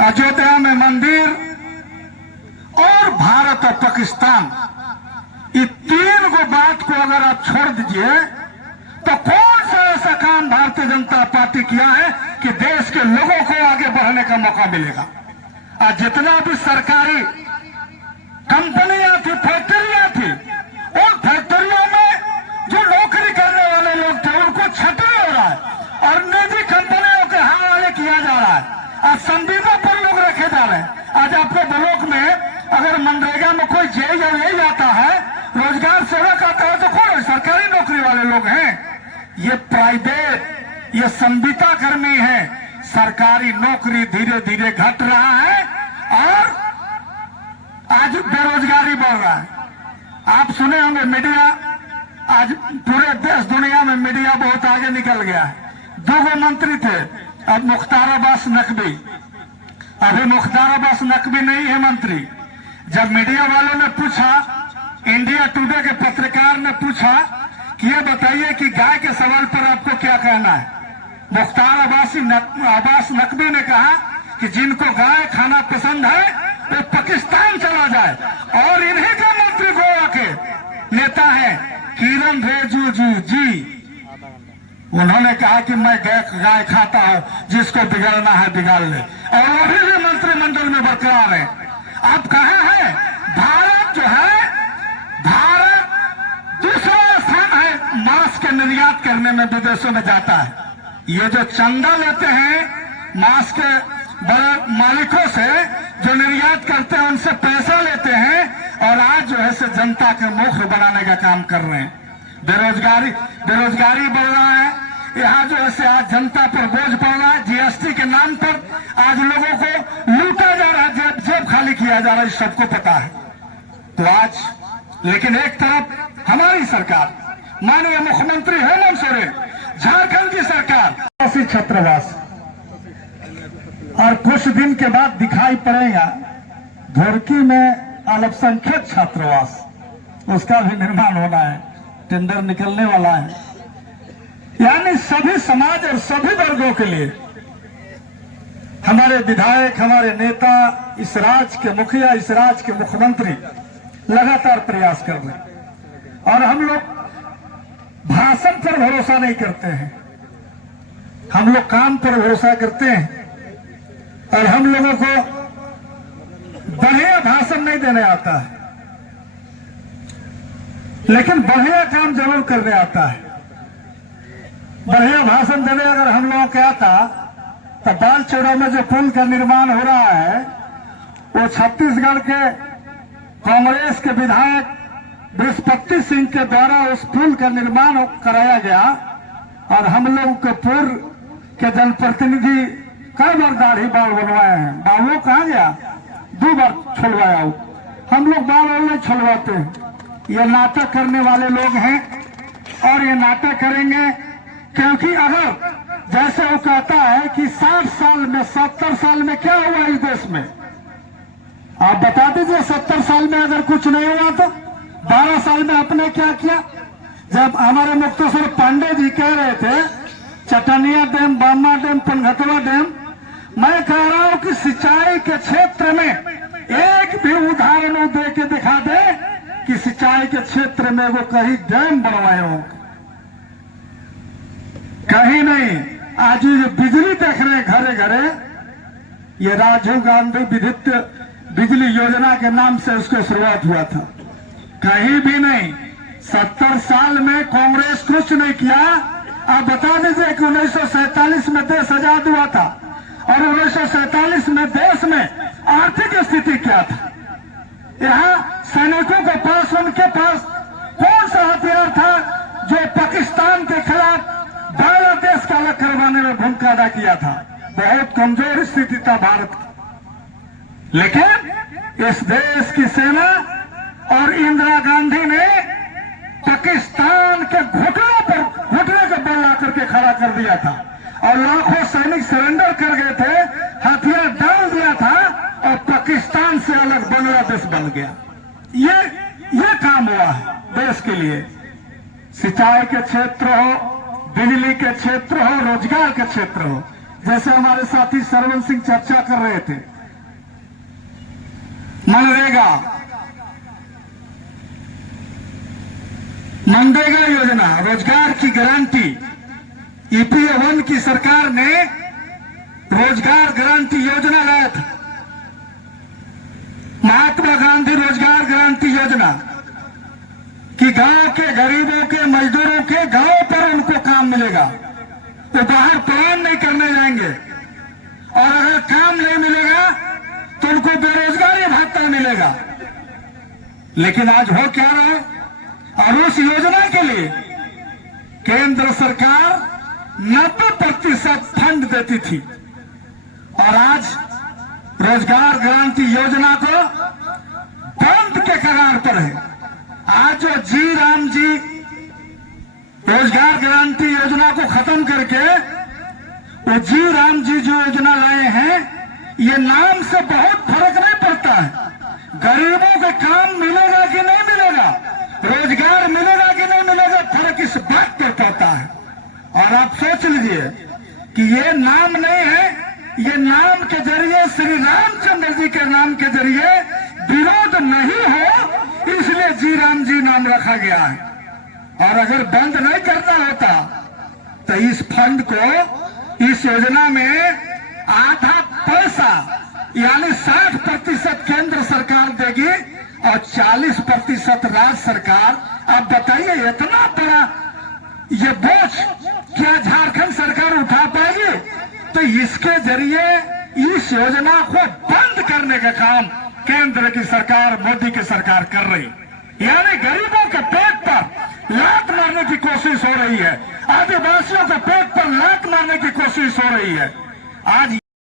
अयोध्या में मंदिर और भारत और पाकिस्तान, ये तीन को बात को अगर आप छोड़ दीजिए तो कौन सा ऐसा काम भारतीय जनता पार्टी किया है कि देश के लोगों को आगे बढ़ने का मौका मिलेगा। और जितना भी सरकारी कंपनियां थी, फैक्ट्रियां थी, उन फैक्ट्रियों में जो नौकरी करने वाले लोग थे उनको छटनी हो रहा है और निजी कंपनियों के हवाले किया जा रहा है। आज संविदा पर लोग रखे जा रहे हैं। आज आपके ब्लॉक में अगर मनरेगा में कोई जेई या यही आता है, रोजगार सेवक आता है, तो कौन सरकारी नौकरी वाले लोग हैं? ये प्राइवेट, ये संविदा कर्मी है। सरकारी नौकरी धीरे धीरे घट रहा है और आज बेरोजगारी बढ़ रहा है। आप सुने होंगे मीडिया, आज पूरे देश दुनिया में मीडिया बहुत आगे निकल गया है। 2 मंत्री थे, अब मुख्तार अब्बास नकवी, अभी मुख्तार अब्बास नकवी नहीं है मंत्री। जब मीडिया वालों ने पूछा, इंडिया टुडे के पत्रकार ने पूछा कि ये बताइए कि गाय के सवाल पर आपको क्या कहना है, मुख्तार अब्बास नकवी ने कहा कि जिनको गाय खाना पसंद है वो पाकिस्तान चला जाए। और इन्हीं का मंत्री गोवा के नेता है किरण रिजिजू जी, उन्होंने कहा कि मैं गाय खाता हूं, जिसको बिगाड़ना है बिगाड़ ले, और अभी भी मंत्रिमंडल में बरकरार है। आप कहाँ हैं? भारत जो है, भारत दूसरा स्थान है मांस के निर्यात करने में, विदेशों में जाता है। ये जो चंदा लेते हैं मांस के बड़े मालिकों से, जो निर्यात करते हैं उनसे पैसा लेते हैं, और आज जो है से जनता के मुख बनाने का काम कर रहे हैं। बेरोजगारी बढ़ रहा है, यहाँ जो है से आज जनता पर बोझ पड़ रहा है। जीएसटी के नाम पर आज लोगों को लूटा जा रहा है, जेब खाली किया जा रहा है, सबको पता है। तो आज लेकिन एक तरफ हमारी सरकार, माननीय मुख्यमंत्री हेमंत सोरेन, झारखंड की सरकार छात्रावास, और कुछ दिन के बाद दिखाई पड़ेगा धुरकी में अल्पसंख्यक छात्रावास, उसका भी निर्माण होना है, टेंडर निकलने वाला है। यानी सभी समाज और सभी वर्गों के लिए हमारे विधायक, हमारे नेता, इस राज्य के मुखिया, इस राज्य के मुख्यमंत्री लगातार प्रयास कर रहे हैं। और हम लोग भाषण पर भरोसा नहीं करते हैं, हम लोग काम पर भरोसा करते हैं। और हम लोगों को बढ़िया भाषण नहीं देने आता है, लेकिन बढ़िया काम जरूर करने आता है। बढ़िया भाषण देने अगर हम लोगों को आता तो बाल चौड़ा में जो पुल का निर्माण हो रहा है, वो छत्तीसगढ़ के कांग्रेस के विधायक बृहस्पति सिंह के द्वारा उस पुल का निर्माण कराया गया। और हम लोग के पूर्व के जनप्रतिनिधि कई बार दाढ़ी बाल बनवाए हैं, बालों कहाँ गया, 2 बार छुड़वाया हो। हम लोग बाल और नहीं छुड़वाते हैं, ये नाटक करने वाले लोग हैं और ये नाटक करेंगे। क्योंकि अगर जैसे वो कहता है कि 60 साल में 70 साल में क्या हुआ इस देश में, आप बता दीजिए। 70 साल में अगर कुछ नहीं हुआ तो 12 साल में आपने क्या किया? जब हमारे मुक्तेश्वर पांडे जी कह रहे थे चटनिया डैम, बामा डैम, पनघटवा डैम, मैं कह रहा हूं कि सिंचाई के क्षेत्र में एक भी उदाहरण वो दे के दिखा दे कि सिंचाई के क्षेत्र में वो कहीं डैम बनवाए हो, कहीं नहीं। आज ये बिजली देख रहे हैं घरे घरे, ये राजीव गांधी विद्युत बिजली योजना के नाम से उसकी शुरुआत हुआ था, कहीं भी नहीं। 70 साल में कांग्रेस कुछ नहीं किया। आप बता दीजिए कि 1947 में देश आजाद हुआ था और 1947 में देश में आर्थिक स्थिति क्या था? यहाँ सैनिकों के पास, उनके पास कौन सा हथियार था जो पाकिस्तान के खिलाफ बांग्लादेश का अलग करवाने में भूमिका अदा किया था? बहुत कमजोर स्थिति था भारत की। लेकिन इस देश की सेना और इंदिरा गांधी ने पाकिस्तान के घुटने का बल ला करके खड़ा कर दिया था और लाखों सैनिक सरेंडर कर गए थे, हथियार डाल दिया था और पाकिस्तान से अलग बांग्लादेश बन गया। ये काम हुआ है देश के लिए। सिंचाई के क्षेत्र हो, बिजली के क्षेत्र हो, रोजगार के क्षेत्र हो, जैसे हमारे साथी सरवन सिंह चर्चा कर रहे थे, मनरेगा, मनरेगा योजना, रोजगार की गारंटी, EPA1 की सरकार ने रोजगार गारंटी योजना लाया था, महात्मा गांधी रोजगार गारंटी योजना, कि गांव के गरीबों के मजदूरों के गांव पर उनको काम मिलेगा, वो बाहर प्लान नहीं करने जाएंगे, और अगर काम नहीं मिलेगा तो उनको बेरोजगारी भत्ता मिलेगा। लेकिन आज हो क्या रहा है, और उस योजना के लिए केंद्र सरकार 90% फंड देती थी, और आज रोजगार गारंटी योजना को बंद के कगार पर है। आज जो जी राम जी रोजगार गारंटी योजना को खत्म करके वो जी राम जी जो योजना लाए हैं, ये नाम से बहुत फर्क नहीं पड़ता है। गरीबों को काम मिलेगा कि नहीं मिलेगा, रोजगार मिलेगा कि नहीं मिलेगा, फर्क इस बात पर पड़ता है। और आप सोच लीजिए कि ये नाम नहीं है, ये नाम के जरिए श्री रामचंद्र जी के नाम के जरिए विरोध नहीं हो, इसलिए जी राम जी नाम रखा गया है। और अगर बंद नहीं करना होता तो इस फंड को, इस योजना में आधा पैसा यानी 60% केंद्र सरकार देगी और 40% राज्य सरकार। अब बताइए इतना बड़ा ये बोझ क्या झारखंड सरकार उठा पाएगी? तो इसके जरिए इस योजना को बंद करने का काम केंद्र की सरकार, मोदी की सरकार कर रही, यानी गरीबों के पेट पर लात मारने की कोशिश हो रही है, आदिवासियों के पेट पर लात मारने की कोशिश हो रही है। आज